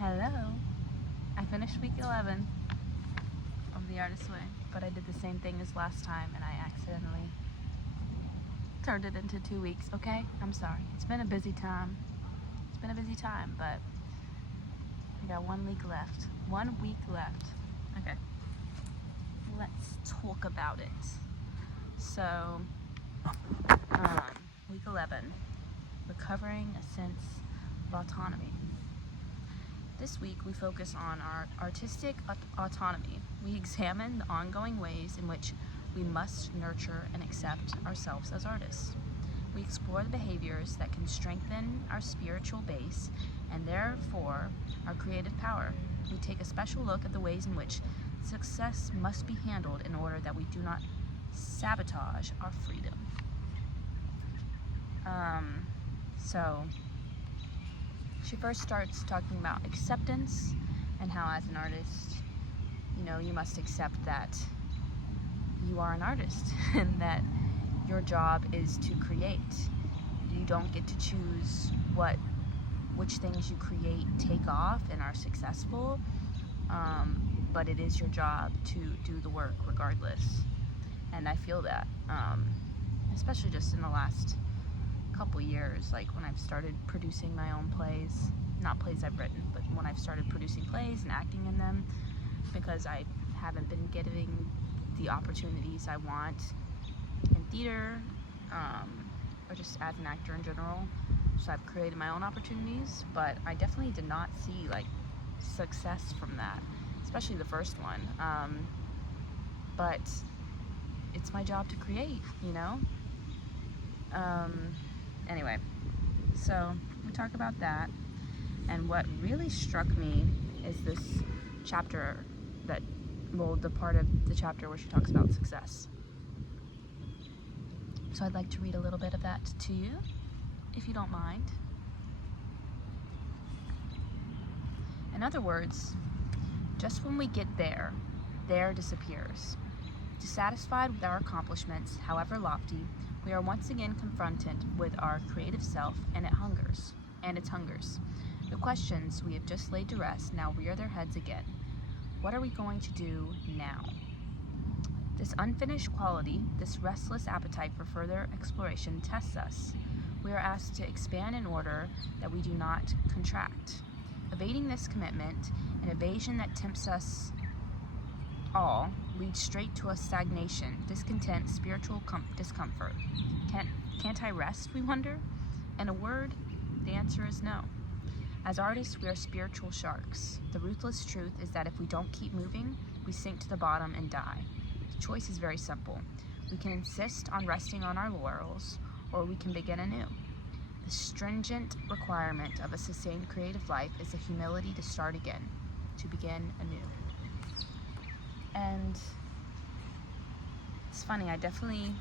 Hello. I finished week 11 of The Artist's Way, but I did the same thing as last time and I accidentally turned it into 2 weeks, okay? I'm sorry. It's been a busy time. But I got 1 week left. 1 week left. Okay. Let's talk about it. So, week 11, recovering a sense of autonomy. This week we focus on our artistic autonomy. We examine the ongoing ways in which we must nurture and accept ourselves as artists. We explore the behaviors that can strengthen our spiritual base and therefore our creative power. We take a special look at the ways in which success must be handled in order that we do not sabotage our freedom. So she first starts talking about acceptance and how as an artist, you must accept that you are an artist and that your job is to create. You don't get to choose which things you create take off and are successful, but it is your job to do the work regardless. And I feel that, especially just in the last couple years, like when I've started producing my own plays, not plays I've written, but when I've started producing plays and acting in them, because I haven't been getting the opportunities I want in theater, or just as an actor in general. So I've created my own opportunities, but I definitely did not see like success from that, especially the first one. But it's my job to create, Anyway, so we talk about that, and what really struck me is this chapter the part of the chapter where she talks about success. So I'd like to read a little bit of that to you, if you don't mind. In other words, just when we get there disappears. Dissatisfied with our accomplishments, however lofty, we are once again confronted with our creative self and its hungers. The questions we have just laid to rest now rear their heads again. What are we going to do now? This unfinished quality, this restless appetite for further exploration tests us. We are asked to expand in order that we do not contract. Evading this commitment, an evasion that tempts us all, leads straight to a stagnation, discontent, spiritual discomfort. Can't I rest, we wonder? In a word, the answer is no. As artists, we are spiritual sharks. The ruthless truth is that if we don't keep moving, we sink to the bottom and die. The choice is very simple. We can insist on resting on our laurels, or we can begin anew. The stringent requirement of a sustained creative life is the humility to start again, to begin anew. And it's funny, I definitely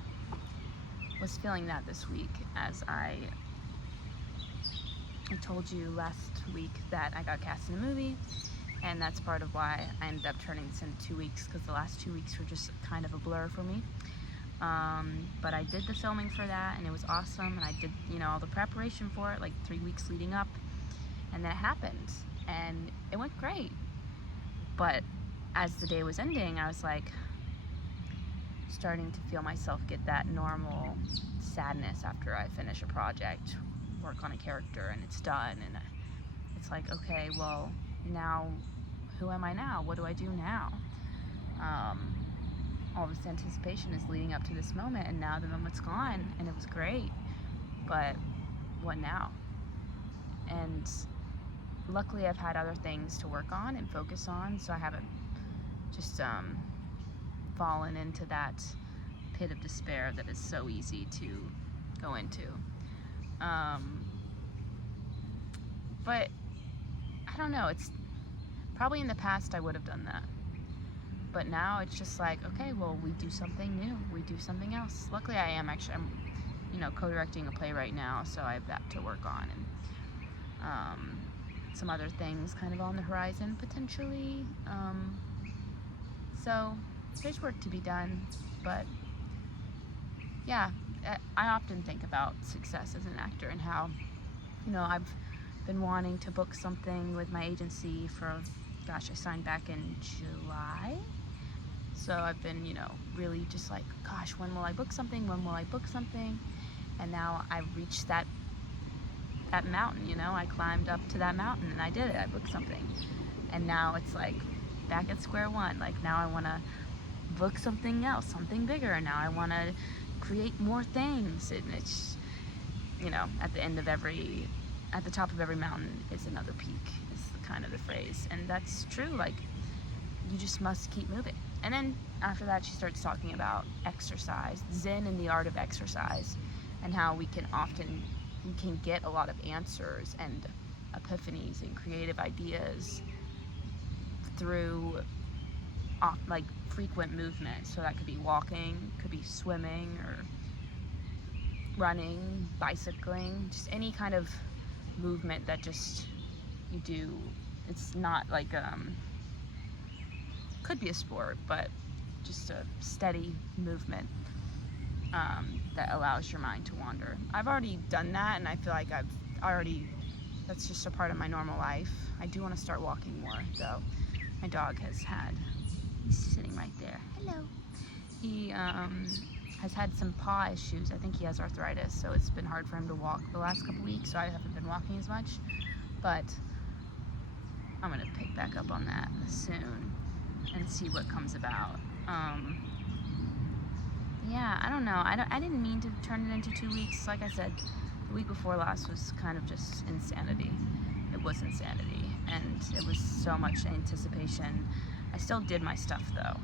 was feeling that this week, as I told you last week that I got cast in a movie, and that's part of why I ended up turning this into 2 weeks, because the last 2 weeks were just kind of a blur for me. But I did the filming for that, and it was awesome, and I did, all the preparation for it, like 3 weeks leading up, and then it happened, and it went great. But as the day was ending, I was like starting to feel myself get that normal sadness after I finish a project, work on a character, and it's done, and it's like, okay, well, now who am I now? What do I do now? All this anticipation is leading up to this moment, and now the moment's gone, and it was great, but what now? And luckily I've had other things to work on and focus on, so I haven't just fallen into that pit of despair that is so easy to go into. But I don't know, it's probably in the past I would have done that, but now it's just like, okay, well, we do something new, we do something else. Luckily I'm co-directing a play right now, so I have that to work on, and some other things kind of on the horizon potentially. So there's work to be done, but yeah, I often think about success as an actor and how, I've been wanting to book something with my agency for, gosh, I signed back in July. So I've been, really just like, gosh, when will I book something? When will I book something? And now I've reached that mountain, I climbed up to that mountain and I did it. I booked something. And now it's like back at square one. Like now I want to book something else, something bigger. And now I want to create more things. And it's, at the top of every mountain is another peak, is kind of the phrase. And that's true. Like, you just must keep moving. And then after that, she starts talking about exercise, Zen and the art of exercise, and how we can get a lot of answers and epiphanies and creative ideas through like frequent movement. So that could be walking, could be swimming or running, bicycling, just any kind of movement that just you do. It's not like could be a sport, but just a steady movement that allows your mind to wander. I've already done that, and I feel like that's just a part of my normal life. I do want to start walking more, though. My dog he's sitting right there. Hello. He has had some paw issues. I think he has arthritis, so it's been hard for him to walk the last couple weeks, so I haven't been walking as much. But I'm going to pick back up on that soon and see what comes about. Yeah, I don't know. I didn't mean to turn it into 2 weeks. Like I said, the week before last was kind of just insanity. It was insanity, and it was so much anticipation. I still did my stuff, though.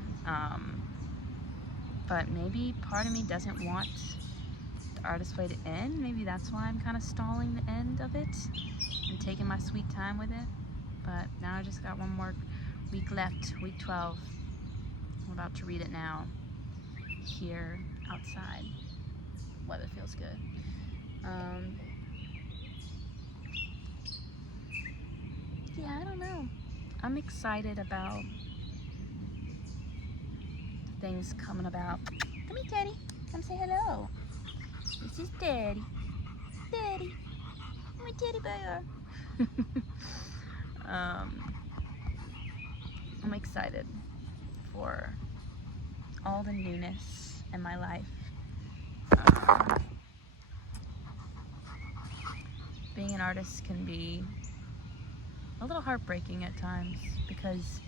But maybe part of me doesn't want the artist way to end. Maybe that's why I'm kind of stalling the end of it and taking my sweet time with it. But now I just got one more week left, week 12. I'm about to read it now, here outside. Weather feels good. Yeah, I don't know. I'm excited about things coming about. Come here, Teddy. Come say hello. This is Daddy. Daddy. My teddy bear. I'm excited for all the newness in my life. Being an artist can be a little heartbreaking at times because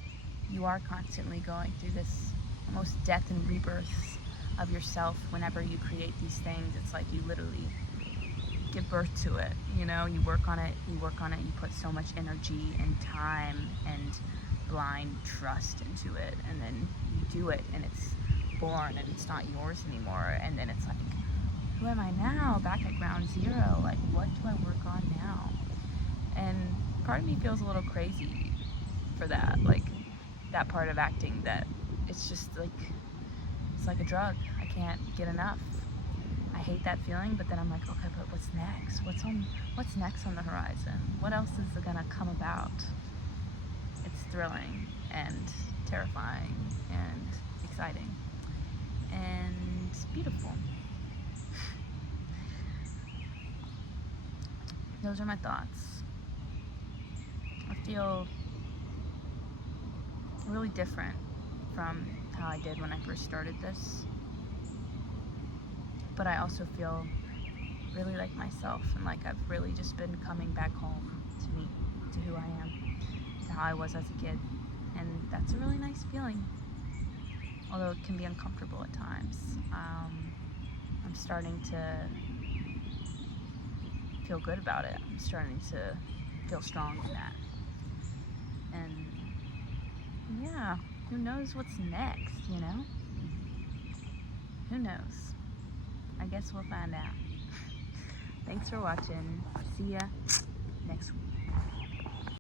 you are constantly going through this almost death and rebirth of yourself whenever you create these things. It's like you literally give birth to it, you work on it, you put so much energy and time and blind trust into it, and then you do it and it's born and it's not yours anymore, and then it's like, who am I now? Back at ground zero. Like, what do I work on now? And part of me feels a little crazy for that, like that part of acting, that it's just like, it's like a drug. I can't get enough. I hate that feeling, but then I'm like, okay, but what's next? What's next on the horizon? What else is gonna come about? It's thrilling and terrifying and exciting and beautiful. Those are my thoughts. I feel really different from how I did when I first started this, but I also feel really like myself, and like I've really just been coming back home to me, to who I am, to how I was as a kid, and that's a really nice feeling, although it can be uncomfortable at times. I'm starting to feel good about it. I'm starting to feel strong in that, and yeah, who knows what's next, Who knows? I guess we'll find out. Thanks for watching. See ya next week.